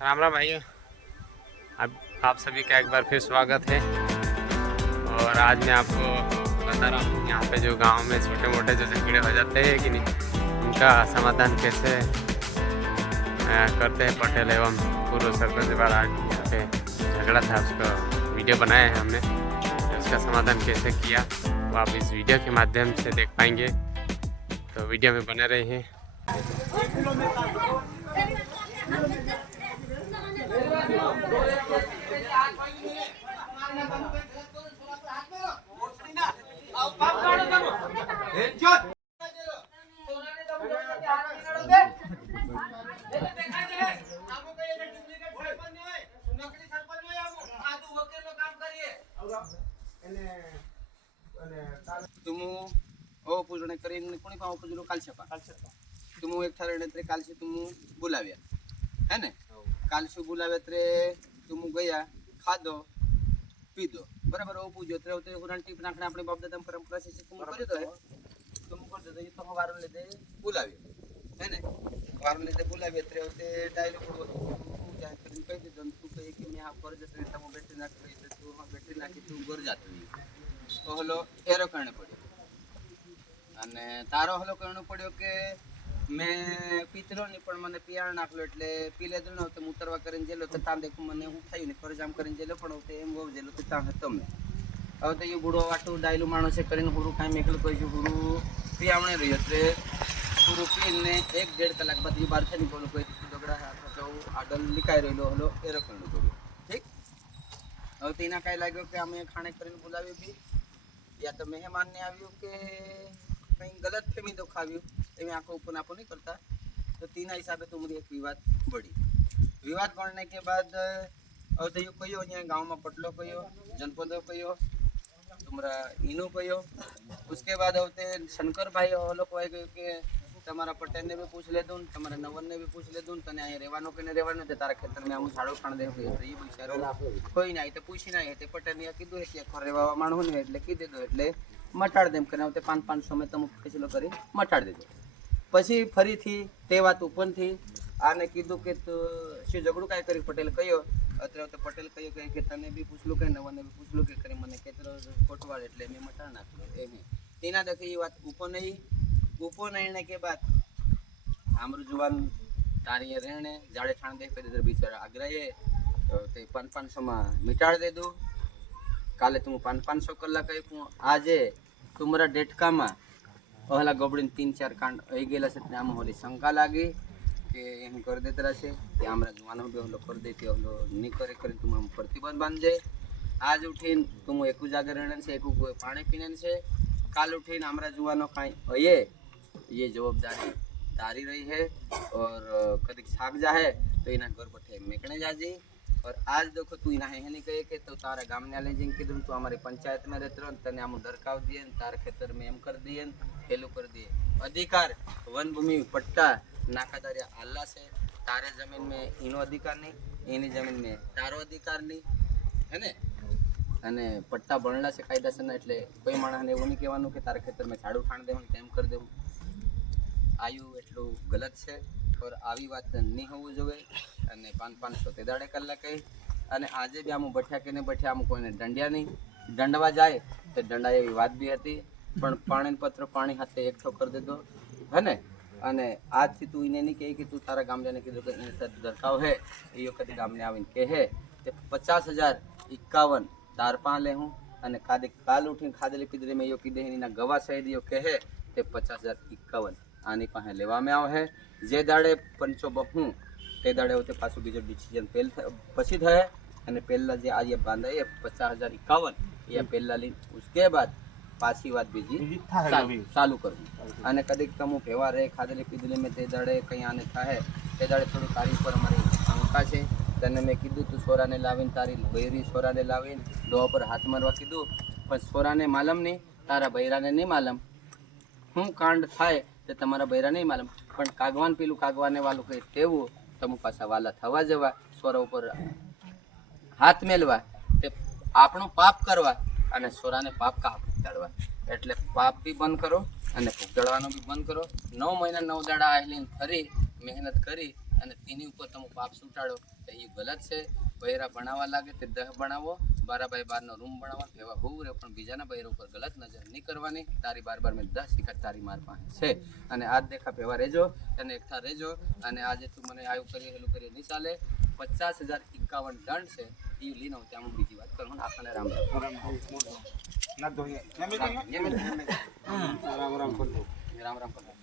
राम राम भाइयों, अब आप सभी का एक बार फिर स्वागत है। और आज मैं आपको बता रहा हूँ यहाँ पे जो गांव में छोटे मोटे जो झगड़े हो जाते हैं कि नहीं, उनका समाधान कैसे करते हैं पटेल एवं पूर्व सरपंच द्वारा। यहाँ पे झगड़ा था, उसका वीडियो बनाया है हमने, उसका समाधान कैसे किया वो आप इस वीडियो के माध्यम से देख पाएंगे। तो वीडियो में बने रहे हैं। तुम ओ पूजने કરીને કોની પાવ પૂજલો કાલ છે तुम एक ठरणे तरे काल से तुम बुलाव्या है ने काल से बुलाव्या तरे तुम गया खादो पीदो बराबर ओ पूजो तरे होते हुरान टीप नाखने अपने बाप दादा परंपरा से तुम कर दो है तुम कर दो ये तुम वारन लेते बुलावे है ने वारन लेते बुलावे तरे होते डायलॉग पूजा करिन कह दे तू कहे कि मैं आप कर जते तम बैठे ना कही तो तू हां बैठे ना कि तू घर जातो तो हलो एरो करने पड़े અને તારો હલો કરણો પડ્યો કે મેં પીતરો ની પણ મને પિયાળ નાખલો એટલે પી લેજો ને તો ઉતરવા કરીને જેલો તો તાં દેખું મને હું થયું ને કરજામ કરીને જેલો પણ હોતે એમ બહુ જેલો તો તાં તમે હવે તો એ બુડો વાટું ડાયલું માણસ છે કરીને હુરું કાંઈ મેકલું કહ્યું હુરું પિયાવણે રહ્યો એટલે હુરું પીને 1-1.5 કલાક બાદ એ બહાર નીકળ્યું કોઈ દગડા હાથ તો આડલ લીકાઈ રહેલો હલો એ રકણું કર્યું ઠીક હવે તેના કાંઈ લાગ્યો કે અમે ખાણે કરીને બોલાવ્યું બી या तो मेहमान ने આવ્યું કે कहीं गलत फहमी दिखाव्યું एवं आंखों ऊपर नापो नहीं करता तो तीन हिसाबे तुम्हारी एक विवाद बढ़ी विवाद बढ़ने के बाद अब तो कहो अँ गाँव में पटलो कहो जनपदों कहो तुम्हारा इनो कहो उसके बाद होते शंकर भाई लोग आई गए कि તમારા પટેલ ને भी पूछ ले दूँ તમારા नवन ने भी पूछ ले दूँ तने अँ રહેવાનું કે ન રહેવાનું તે તારા ખેતર में હું ઝાડો ખાણ દે તો એ બિચારો કોઈ ના તો પૂછી ના તે પટેલ ને કીધું કે ઘર રહેવા માણો ને એટલે કી દેજો એટલે મટાડ દેમ કરીને તે 500 में તમે કેટલો કરી મટાડ દેજો પછી ફરીથી તે વાત ઉપરથી આને કીધું કે તો શું ઝઘડું કાઈ કરી પટેલ કયો અત્યારે તો પટેલ કયો કે તને બી પૂછલું કે નવન ને બી પૂછલું કે કરી મને કેટલો કોટવાળ એટલે મેં મટાડ નાખ્યો એમ તેના દખે એ વાત ऊपर नहीं के बाद आमरू जुवान तारी रहने जाड़े ठाण दे पे इधर बिचारा आग्रह ते 500 में मिटाड़ दे दो काले तुम 500 कलाक कही आजे तुम्हारा डेटका में पहला गोबड़ी 3-4 कांड आई गेला से आम होली शंका लागी कि एम कर देते रहे कि आमरा जुवान भी हलो कर देती हलो नहीं करे करे तुम हम प्रतिबंध बांध जाए आज उठीन तुम एक जागे रहने से एक पानी पीने से काल उठीन आमरा जुवानो कहीं ये जवाबदारी तारी रही है और कभी छाक जाए तो इना घर बैठे मेकने जाजी और आज देखो तू इना है नहीं कहे कि तो तारा गाम ने ले जाएंगे किधर तू हमारी पंचायत में रहते रहो तने हम डरकाव दिए तार खेतर में एम कर दिए खेलू कर दिए अधिकार वन भूमि पट्टा नाकादारिया अल्लाह से तारे जमीन में इनो अधिकार नहीं इनी जमीन में तारो अधिकार नहीं है ने અને પટ્ટા બણલા છે કાયદાસરના એટલે કોઈ માણસને એવું નહીં કહેવાનું કે તારા ખેતરમાં ઝાડુ ઠાણ દેવું તેમ કરી દેવું આયુ એટલું ગલત છે और આવી વાત નહીં હોવું જોઈએ અને 500 તે દાડે કલાકે અને આજે બી આમ બઠ્યા કે ને બઠ્યા આમ કોઈને દંડ્યા નહીં દંડવા જાય તો દંડા એવી વાત બી હતી પણ પાણી પત્ર પાણી હાથે એકઠો કરી દેતો હે ને અને આજથી તું એને નહીં કહે કે તું તારા ગામડાને કીધું કે એને સદ દરકાવ હે એ વખતે ગામને આવીને કહે તે 50,051 तार पा ले हूँ अने कादे काल उठी खादे पीधरे में यो कीधे ना गवा सही दियो कहे ते 50,051 आनी पाहे लेवा में आव है जे दाड़े पंचो बहू ते दाड़े होते पाछो बीजो डिसीजन पेल पछी थाय अने पेला जे आज ये बांधा ये 50,051 या पेला ली उसके बाद पाछी बात बीजी चालू करूँ अने कदीक तमु भेवा रहे खादे पीधरे में ते दाड़े कहीं आने थाय ते दाड़े थोड़ी तारीख पर हमारी शंका है तने मैं कीधु तू सोरा ने लावीन तारी बૈરી सोरा ने लावीन दो पर हाथ मारवा कीधु पण सोरा ने मालूम नहीं तारा बૈરા ने नहीं मालूम हूँ कांड थाय तो तमारा बૈરા नहीं मालूम पण कागवान पेलू कागवाने वालू कहे तेवू तमु पासा वाला थवा जवा सोरा ऊपर हाथ मेलवा ते आपणो पाप करवा अने सोरा ने पाप का भुगताड़वा एटले पाप भी बंद करो अने भुगताड़वानो भी बंद करो 9 महीना 9 दाड़ा आयलीन फरी मेहनत करी અને તેની ઉપર તમે પાપ છૂટાડો તો એ ગલત છે. બૈરા ભણાવવા લાગે તે 10 ભણાવો, 12 બાય 12 નો રૂમ બનાવો, એવા હોવું રે, પણ બીજાના બૈરા ઉપર ગલત નજર નહીં કરવાની. તારી 12 મેં 10 શીખત તારી માર પાસે છે. અને આજ દેખા ભેવા રહેજો અને એકઠા રહેજો. અને આજે તું મને આવું કરી હેલું કરી નહીં ચાલે. 50,051 દંડ છે એ લઈને હું ત્યાં હું બીજી વાત કરું. આપણને રામ રામ રામ રામ કરજો.